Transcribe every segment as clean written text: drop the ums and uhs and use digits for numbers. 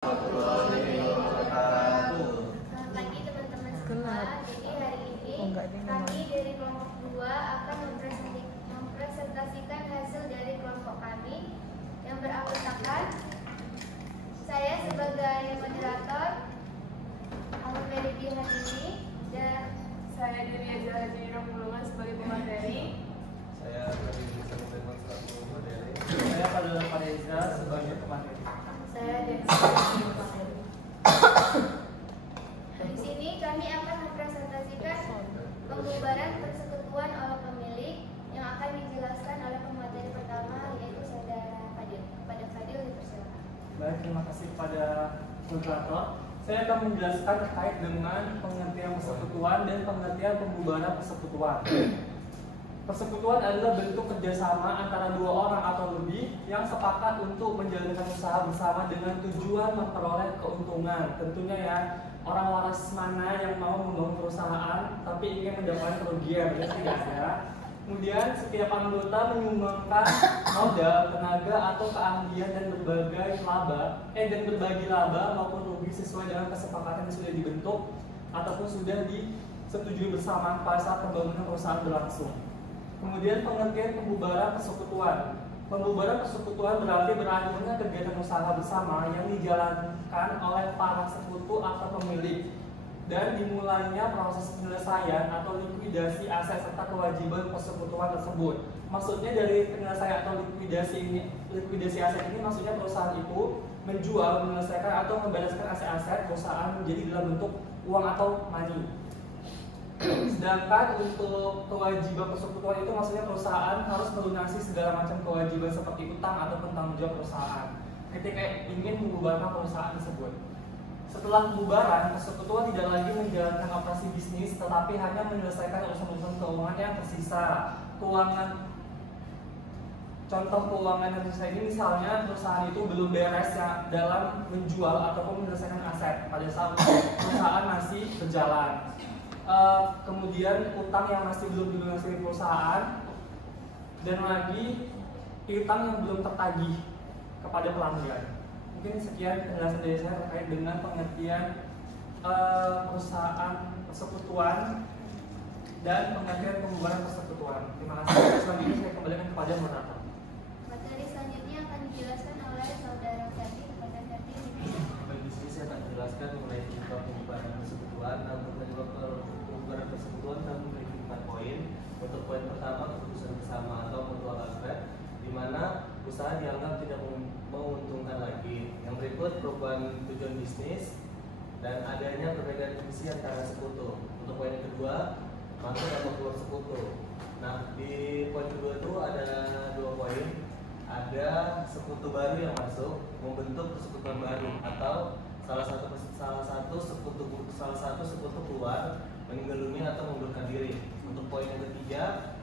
Selamat pagi teman-teman semua. Jadi hari ini kami dari kelompok 2 akan mempresentasikan hasil dari kelompok kami yang beranggotakan saya sebagai moderator, Ahmad Meridi Hadini, dan saya Dewi Azhar Bulungan sebagai pemateri. Saya tadi bisa memberikan satu materi. Saya Fadil Fareza sebagai pemateri. saya Dewi. Di sini kami akan mempresentasikan pembubaran persekutuan oleh pemilik yang akan dijelaskan oleh pemateri pertama, yaitu saudara Fadil. Kepada Fadil dipersilakan. Baik, terima kasih kepada moderator. Saya akan menjelaskan terkait dengan pengertian persekutuan dan pengertian pembubaran persekutuan. Persekutuan adalah bentuk kerjasama antara dua orang atau lebih yang sepakat untuk menjalankan usaha bersama dengan tujuan memperoleh keuntungan. Tentunya ya, orang waras mana yang mau membangun perusahaan tapi ingin mendapatkan kerugian, ya tidak ya? Kemudian setiap anggota menyumbangkan modal, tenaga atau keahlian dan berbagi laba maupun rugi sesuai dengan kesepakatan yang sudah dibentuk ataupun sudah disetujui bersama pada saat pembangunan perusahaan berlangsung. Kemudian pengertian pembubaran persekutuan. Pembubaran persekutuan berarti berakhirnya kegiatan usaha bersama yang dijalankan oleh para sekutu atau pemilik dan dimulainya proses penyelesaian atau likuidasi aset serta kewajiban persekutuan tersebut. Maksudnya dari penyelesaian atau likuidasi aset ini maksudnya perusahaan itu menjual, menyelesaikan atau membereskan aset-aset perusahaan menjadi dalam bentuk uang atau money. Sedangkan untuk kewajiban persekutuan itu maksudnya perusahaan harus melunasi segala macam kewajiban seperti utang ataupun tanggung jawab perusahaan ketika ingin membubarkan perusahaan tersebut. Setelah pembubaran, persekutuan tidak lagi menjalankan operasi bisnis tetapi hanya menyelesaikan urusan-urusan keuangan yang tersisa. Contoh keuangan yang tersisa ini misalnya perusahaan itu belum beres ya dalam menjual ataupun menyelesaikan aset pada saat perusahaan masih berjalan. Kemudian utang yang masih belum dilunasi perusahaan, dan lagi piutang yang belum tertagih kepada pelanggan. Mungkin sekian penjelasan dari saya terkait dengan pengertian perusahaan persekutuan dan pengertian pembubaran persekutuan. Terima kasih. Selanjutnya saya kembalikan kepada moderator. Materi selanjutnya akan dijelaskan oleh saudara Ferdi. Kepada Ferdi. Baik, di sini saya akan menjelaskan mengenai penyebab pembubaran persekutuan. Untuk penyebab pembubaran persekutuan kami memiliki 4 poin. Untuk poin pertama, keputusan bersama atau mutual agreement, di mana usaha dianggap tidak menguntungkan lagi. Yang berikut perubahan tujuan bisnis dan adanya perbedaan visi antara sekutu. Untuk poin yang kedua, masuk atau keluar sekutu. Nah, di poin kedua itu ada 2 poin. Ada sekutu baru yang masuk, membentuk persekutuan baru, atau salah satu sekutu keluar, meninggal dunia atau mengundurkan diri. Untuk poin yang ketiga,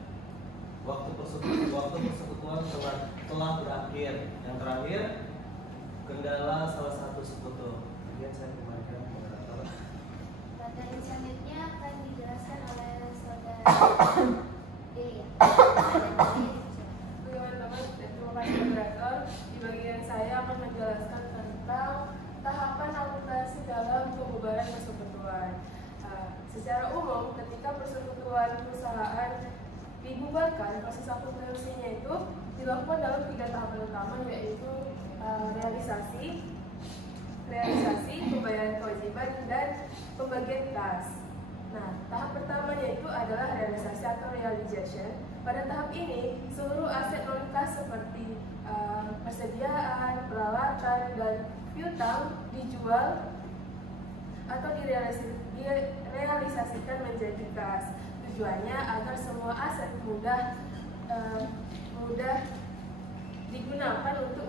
waktu persekutuan telah berakhir. Yang terakhir, kendala salah satu sekutu. Kemudian saya kembalikan ke moderator. Materi selanjutnya akan dijelaskan oleh saudara Delia. Teman-teman, terima kasih moderator. Di bagian saya akan menjelaskan tentang tahapan akuntansi dalam pembubaran persekutuan. Secara umum, ketika persekutuan perusahaan dibubarkan, proses akuntansinya itu dilakukan dalam 3 tahapan utama, yaitu realisasi, pembayaran kewajiban, dan pembagian kas. Nah, tahap pertamanya itu adalah realisasi atau realization. Pada tahap ini, seluruh aset non-kas seperti persediaan, peralatan, dan piutang dijual atau direalisasikan menjadi kas. Tujuannya agar semua aset mudah digunakan untuk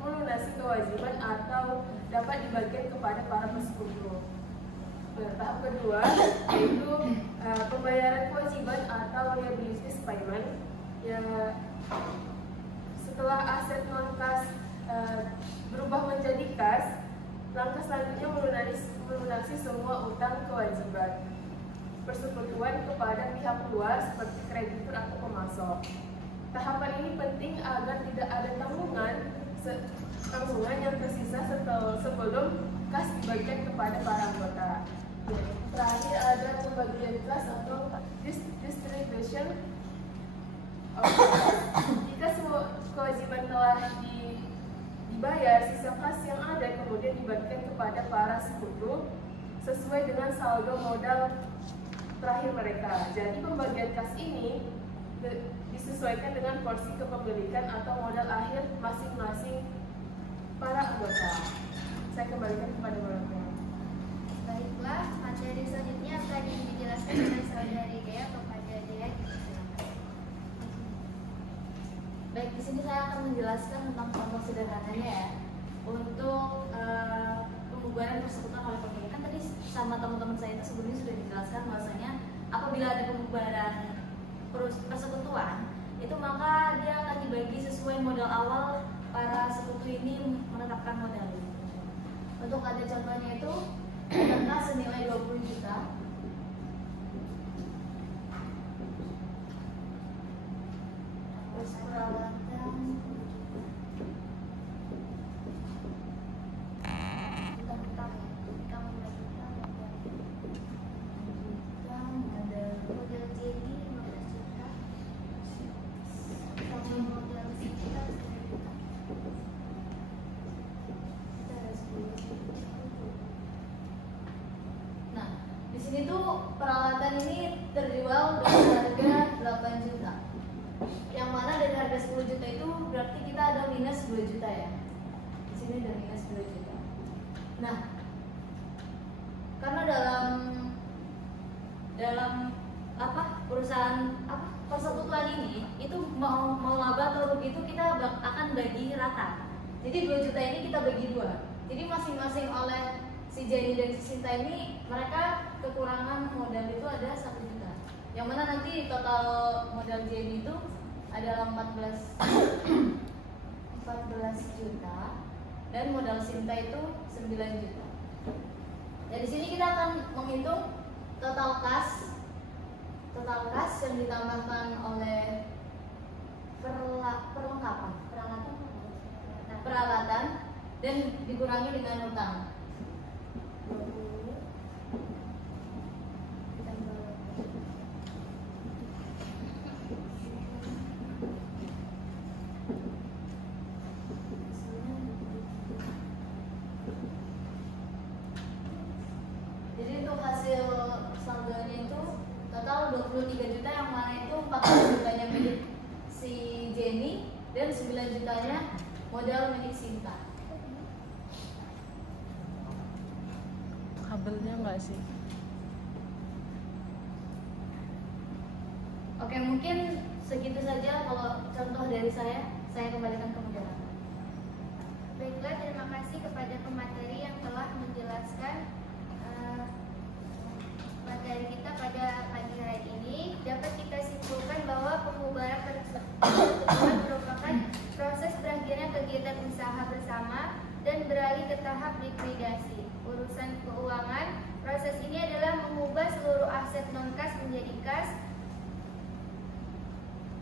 melunasi kewajiban atau dapat dibagikan kepada para persekutu. Tahap kedua yaitu pembayaran kewajiban atau liabilities payment. Ya, setelah aset non-kas berubah menjadi kas, langkah selanjutnya melunasi semua utang kewajiban persekutuan kepada pihak luar seperti kreditur atau pemasok. Tahapan ini penting agar tidak ada tanggungan angsuran yang tersisa sebelum kas dibagikan kepada para anggota. Terakhir ada pembagian kas atau distribution of kas. Jika semua kewajiban telah dibayar, sisa kas yang ada kemudian dibagikan kepada para sekutu sesuai dengan saldo modal terakhir mereka. Jadi pembagian kas ini disesuaikan dengan porsi kepemilikan atau modal akhir masing-masing para anggota. Saya kembalikan kepada Bapak. Baiklah, materi selanjutnya akan dijelaskan oleh saudari Dea kepada Dea. Baik, di sini saya akan menjelaskan tentang contoh sederhananya ya untuk pembubaran persekutuan oleh pemilik. Kan tadi sama teman-teman saya itu sebelumnya sudah dijelaskan bahwasanya apabila ada pembubaran persekutuan itu maka dia akan dibagi sesuai modal awal para sekutu ini menetapkan modal. Untuk ada contohnya itu dana senilai 20 juta. Terus peralatan model JD 15 juta, sama model Sinta 10 juta. Kita ada 10 juta. Nah, di sini tuh peralatan ini terjual dengan harga 8 juta. Yang mana dari harga 10 juta itu berarti kita ada minus 2 juta ya. Di sini ada minus 2 juta. Nah, karena dalam perusahaan persekutuan ini itu mau laba atau rugi itu kita akan bagi rata. Jadi 2 juta ini kita bagi 2. Jadi masing-masing oleh si Jenny dan si Sinta ini mereka kekurangan modal itu ada 1 juta. Yang mana nanti total modal Jenny itu adalah 14 juta dan modal Sinta itu 9 juta. Dari sini kita akan menghitung total kas yang ditambahkan oleh peralatan dan dikurangi dengan utang. Jadi untuk hasil saldonya itu total 23 juta yang mana itu 14 jutanya milik si Jenny dan 9 jutanya modal milik Sinta. Kabelnya enggak sih? Oke, mungkin segitu saja kalau contoh dari saya kembalikan ke moderator. Baiklah, terima kasih kepada pemateri yang telah menjelaskan materi kita pada pagi hari ini. Dapat kita simpulkan bahwa pembubaran persekutuan merupakan proses berakhirnya kegiatan usaha bersama dan beralih ke tahap likuidasi. Urusan keuangan, proses ini adalah mengubah seluruh aset non-kas menjadi kas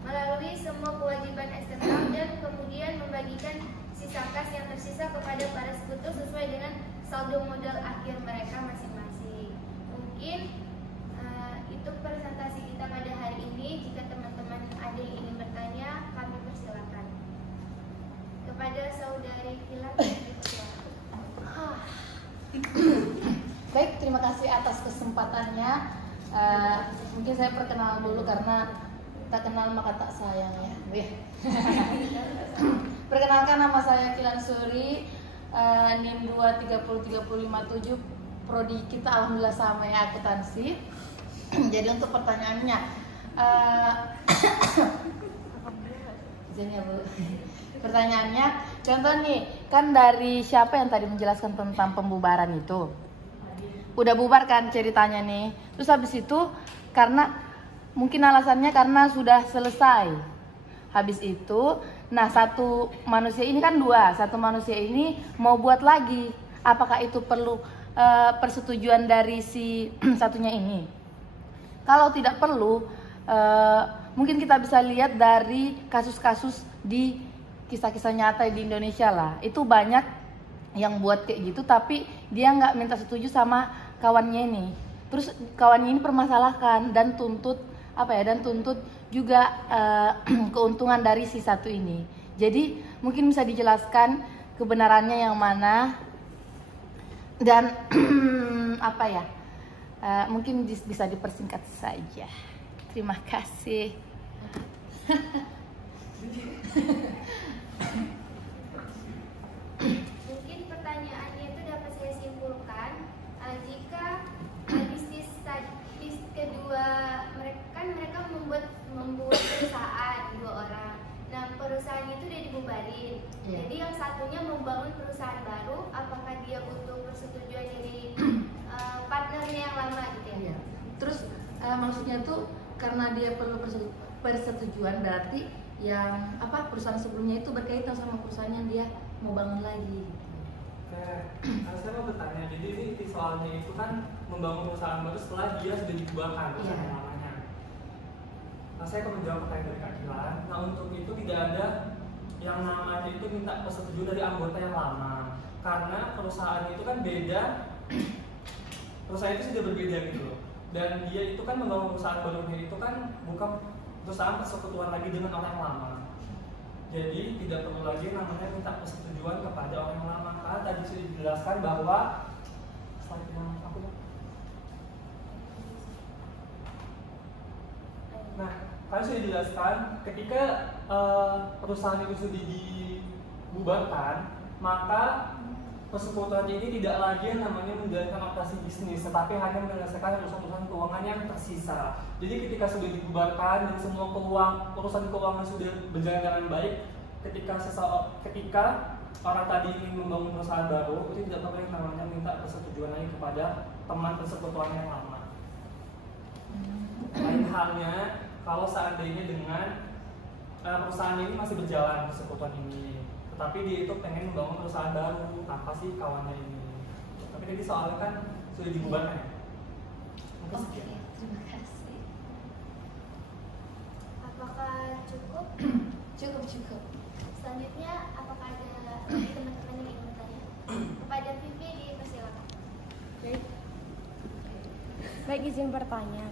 melalui semua kewajiban eksternal dan kemudian membagikan sisa kas yang tersisa kepada para sekutu sesuai dengan saldo modal akhir mereka masing-masing. Mungkin itu presentasi kita pada hari ini. Jika teman-teman ada yang ingin bertanya, kami persilakan. Kepada saudari Vila. Baik, terima kasih atas kesempatannya. Mungkin saya perkenalan dulu karena tak kenal maka tak sayang ya. Perkenalkan, nama saya Kilan Suri, NIM 2303057, prodi kita alhamdulillah sama ya, akuntansi. Jadi untuk pertanyaannya, Bu. Pertanyaannya, contoh nih, kan dari siapa yang tadi menjelaskan tentang pembubaran itu? Udah bubar kan ceritanya nih. Terus habis itu karena mungkin alasannya karena sudah selesai. Habis itu, nah satu manusia ini kan dua, satu manusia ini mau buat lagi. Apakah itu perlu persetujuan dari si satunya ini? Kalau tidak perlu, mungkin kita bisa lihat dari kasus-kasus di kisah-kisah nyata di Indonesia lah. Itu banyak yang buat kayak gitu tapi dia nggak minta setuju sama kawannya ini. Terus kawannya ini permasalahkan dan tuntut juga keuntungan dari si satu ini. Jadi mungkin bisa dijelaskan kebenarannya yang mana dan mungkin bisa dipersingkat saja. Terima kasih. Mungkin pertanyaannya itu dapat saya simpulkan jika bisnis kedua mereka membuat perusahaan 2 orang. Nah, perusahaan itu udah dibubarin. Iya. Jadi yang satunya membangun perusahaan baru, apakah dia butuh persetujuan dari partnernya yang lama gitu ya? Iya. Terus maksudnya tuh karena dia perlu persetujuan berarti yang perusahaan sebelumnya itu berkaitan sama perusahaan yang dia mau bangun lagi. Saya mau bertanya, jadi ini soalnya itu kan membangun perusahaan baru setelah dia sudah dibubarkan perusahaan yang lamanya. Nah, saya akan menjawab pertanyaan dari Kak Gilan. Nah, untuk itu tidak ada yang namanya itu minta persetujuan dari anggota yang lama, karena perusahaan itu kan beda. Perusahaan itu sudah berbeda gitu loh. Dan dia itu kan membangun perusahaan barunya itu kan bukan perusahaan persekutuan lagi dengan orang yang lama. Jadi tidak perlu lagi namanya minta persetujuan kepada orang yang lama. Karena tadi sudah dijelaskan bahwa kan sudah dijelaskan ketika perusahaan itu sudah dibubarkan, maka persekutuan ini tidak lagi yang namanya menjalankan operasi bisnis, tetapi hanya menyelesaikan urusan-urusan keuangan yang tersisa. Jadi ketika sudah dibubarkan dan semua urusan keuangan sudah berjalan dengan baik, ketika orang tadi ingin membangun perusahaan baru, itu tidak perlu yang namanya minta persetujuan lagi kepada teman persekutuan yang lama. Lain halnya kalau seandainya dengan perusahaan ini masih berjalan persekutuan ini, tetapi dia itu pengen membangun perusahaan baru tanpa si kawannya ini. Tapi tadi soalnya kan sudah dibubarkan ya. Oke, terima kasih. Apakah cukup? Cukup. Selanjutnya, apakah ada teman-teman yang ingin bertanya? Kepada Vivi dipersilakan. Baik, izin bertanya.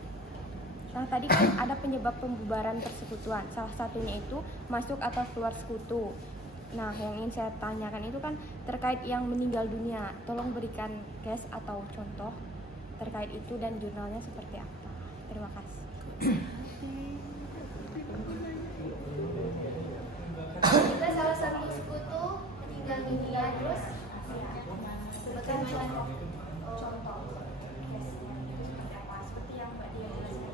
Nah, tadi kan ada penyebab pembubaran persekutuan. Salah satunya itu masuk atau keluar sekutu. Nah, yang ingin saya tanyakan itu kan terkait yang meninggal dunia. Tolong berikan case atau contoh terkait itu dan jurnalnya seperti apa. Terima kasih. Jika salah satu sekutu meninggal dunia, terus bagaimana contoh? Seperti yang Mbak Dia jelaskan.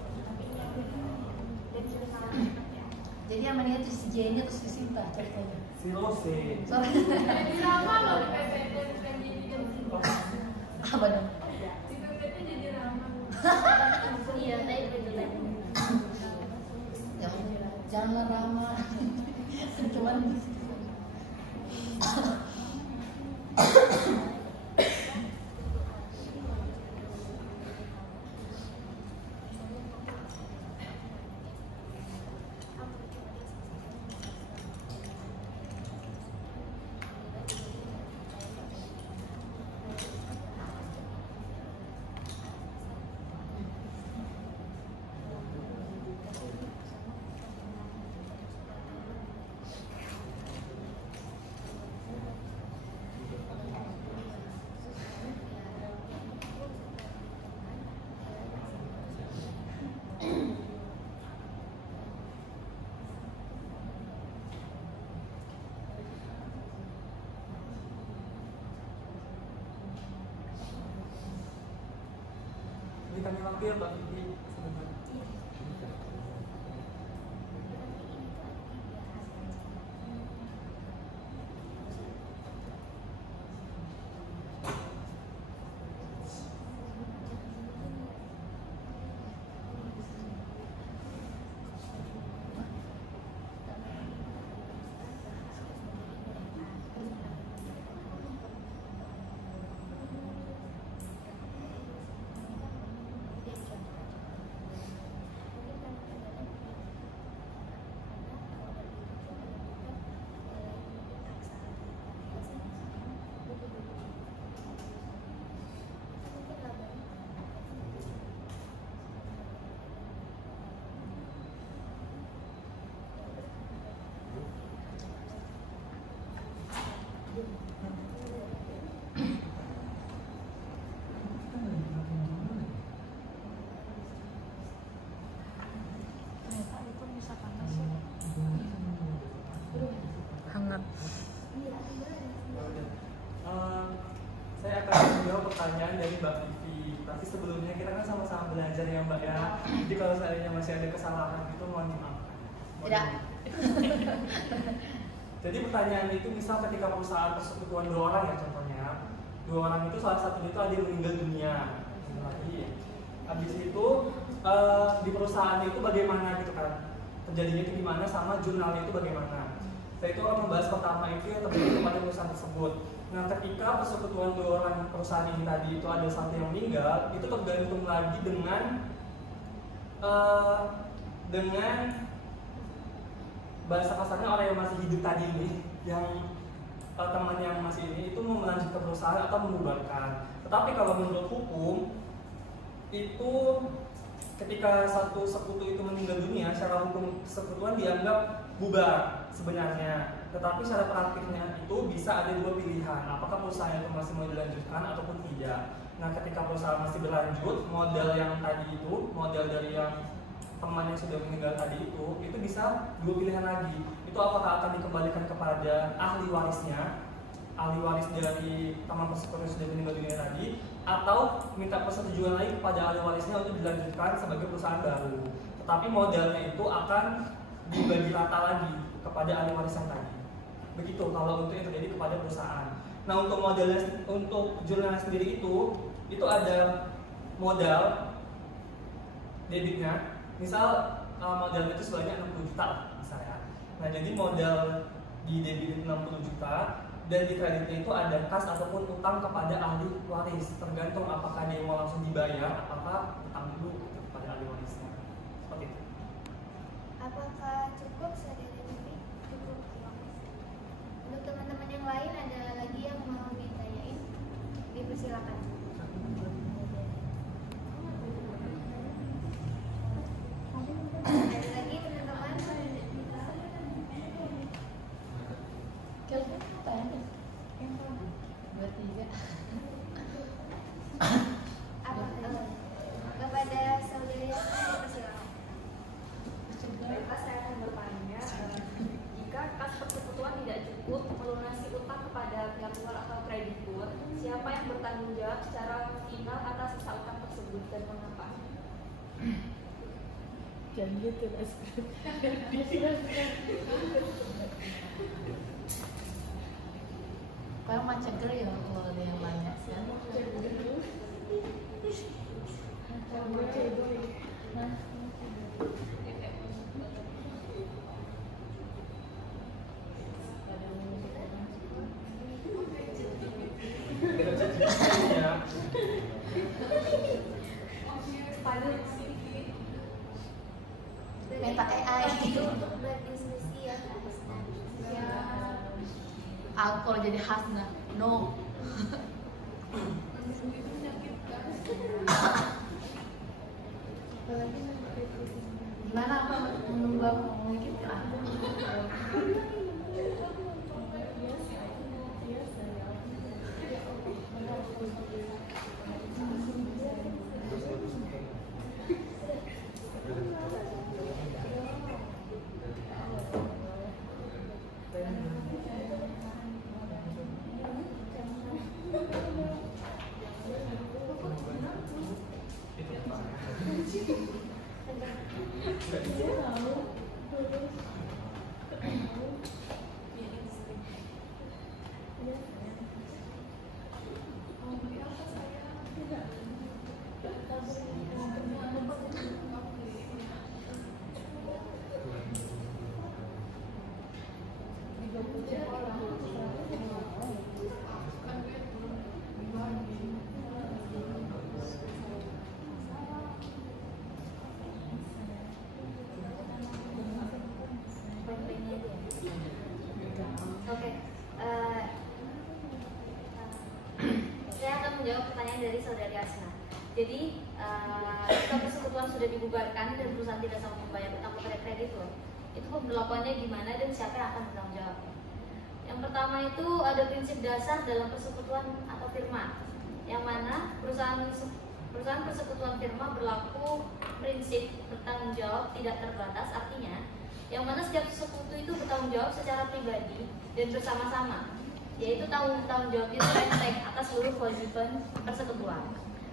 Dan jurnalnya seperti apa? Jadi yang meninggal itu si J-nya terus disinta ceritanya. Si Rose. Jadi lama loh di PPT bukan jadi Apa dong? di PPT jadi lama. Iya, tadi betul tadi. Jangan Rama. Cuman Ini kami mampir Mbak Vivi sebentar. pertanyaan dari Mbak Vivi. Tapi sebelumnya kita kan sama-sama belajar ya Mbak ya. Jadi kalau seandainya masih ada kesalahan itu mohon maaf. Tidak. Jadi pertanyaan itu misal ketika perusahaan persekutuan 2 orang ya contohnya, 2 orang itu salah satunya itu ada yang meninggal dunia. Habis itu di perusahaan itu bagaimana gitu kan? Terjadinya itu gimana sama jurnalnya itu bagaimana? Saya itu akan membahas pertama itu yang terjadi pada perusahaan tersebut. Nah, ketika persekutuan 2 orang perusahaan ini tadi itu ada satu yang meninggal, itu tergantung lagi dengan bahasa kasarnya orang yang masih hidup tadi ini, yang teman yang masih ini itu mau melanjutkan perusahaan atau membubarkan. Tetapi kalau menurut hukum itu ketika satu sekutu itu meninggal dunia, secara hukum persekutuan dianggap bubar sebenarnya. Tetapi secara praktiknya itu bisa ada 2 pilihan, apakah perusahaan itu masih mau dilanjutkan ataupun tidak. Nah, ketika perusahaan masih berlanjut, modal yang tadi itu, modal dari yang teman yang sudah meninggal tadi itu bisa 2 pilihan lagi. Itu apakah akan dikembalikan kepada ahli warisnya, ahli waris dari teman persekutuan yang sudah meninggal dunia tadi, atau minta persetujuan lagi kepada ahli warisnya untuk dilanjutkan sebagai perusahaan baru. Tetapi modalnya itu akan dibagi rata lagi kepada ahli waris yang tadi. Begitu kalau untuk yang terjadi kepada perusahaan. Nah, untuk modalnya, untuk jurnalnya sendiri itu ada modal debitnya. Misal modalnya itu sebanyak 60 juta misalnya. Nah, jadi modal di debit 60 juta dan di kreditnya itu ada kas ataupun utang kepada ahli waris. Tergantung apakah dia mau langsung dibayar, apakah utang dulu kepada ahli warisnya. Seperti itu. Apakah cukup saudari Vivi? Cukup. Untuk teman-teman yang lain ada lagi yang mau ditanyain? Dipersilakan. Ada lagi teman-teman? Apa? Kepada saudari dipersilakan. Baiklah, saya akan bertanya, jika kas persekutuan tidak cukup melunasi utang kepada pihak luar atau kreditur, siapa yang bertanggung jawab secara final atas sisa utang tersebut dan mengapa? Jangan gitu, Kayak macam ya kalau ada yang banyak ya. Minta AI itu untuk berdiskusi ya Kak Hasna. aku kalau jadi Hasna, no. Gimana apa menunggu aku ngomong gitu? Oke, saya akan menjawab pertanyaan dari saudari Asna. Jadi, jika persekutuan sudah dibubarkan dan perusahaan tidak sanggup membayar utang kepada kreditur, itu pemberlakuannya gimana dan siapa yang akan bertanggung jawab? Yang pertama itu ada prinsip dasar dalam persekutuan atau firma, yang mana perusahaan persekutuan firma berlaku prinsip bertanggung jawab tidak terbatas, artinya yang mana setiap sekutu itu bertanggung jawab secara pribadi dan bersama-sama. yaitu tanggung jawab itu renteng atas seluruh kewajiban persekutuan.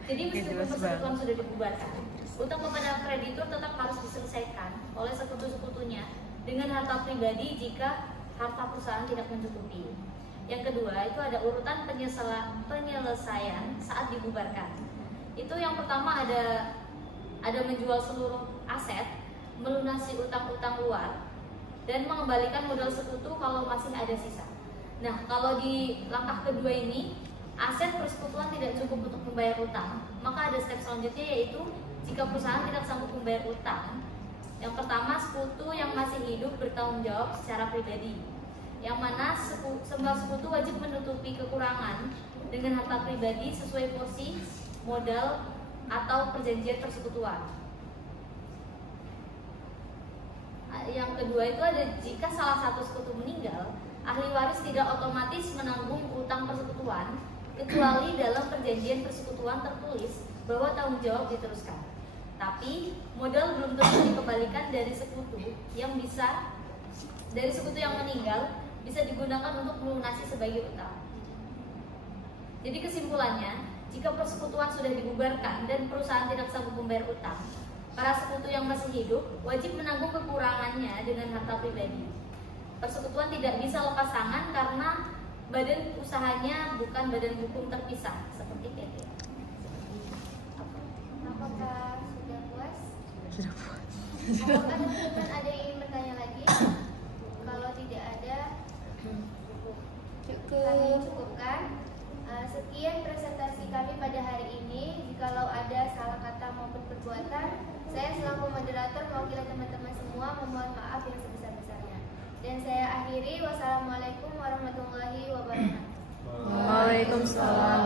Jadi meskipun persekutuan sudah dibubarkan, utang kepada kreditur tetap harus diselesaikan oleh sekutu-sekutunya dengan harta pribadi jika harta perusahaan tidak mencukupi. Yang kedua itu ada urutan penyelesaian saat dibubarkan. Itu yang pertama ada menjual seluruh aset, melunasi utang-utang luar, dan mengembalikan modal sekutu kalau masih ada sisa. Nah, kalau di langkah kedua ini, aset persekutuan tidak cukup untuk membayar utang, maka ada step selanjutnya yaitu jika perusahaan tidak sanggup membayar utang. Yang pertama, sekutu yang masih hidup bertanggung jawab secara pribadi, yang mana semua sekutu wajib menutupi kekurangan dengan harta pribadi sesuai porsi, modal, atau perjanjian persekutuan. Yang kedua itu ada jika salah satu sekutu meninggal, ahli waris tidak otomatis menanggung utang persekutuan kecuali dalam perjanjian persekutuan tertulis bahwa tanggung jawab diteruskan. Tapi modal belum tentu dikembalikan dari sekutu yang meninggal bisa digunakan untuk melunasi sebagai utang. Jadi kesimpulannya, jika persekutuan sudah dibubarkan dan perusahaan tidak sanggup membayar utang, para sekutu yang masih hidup wajib menanggung kekurangannya dengan harta pribadi. Persekutuan tidak bisa lepas tangan karena badan usahanya bukan badan hukum terpisah seperti PT. Apakah sudah puas? Sudah puas. Apakah teman-teman ada yang ingin bertanya lagi? Kalau tidak ada, kami cukupkan. Sekian presentasi kami pada hari ini. Jikalau ada salah kata maupun perbuatan, saya selaku moderator mewakili teman-teman semua memohon maaf yang sebesar-besarnya. Dan saya akhiri, wassalamualaikum warahmatullahi wabarakatuh. Waalaikumsalam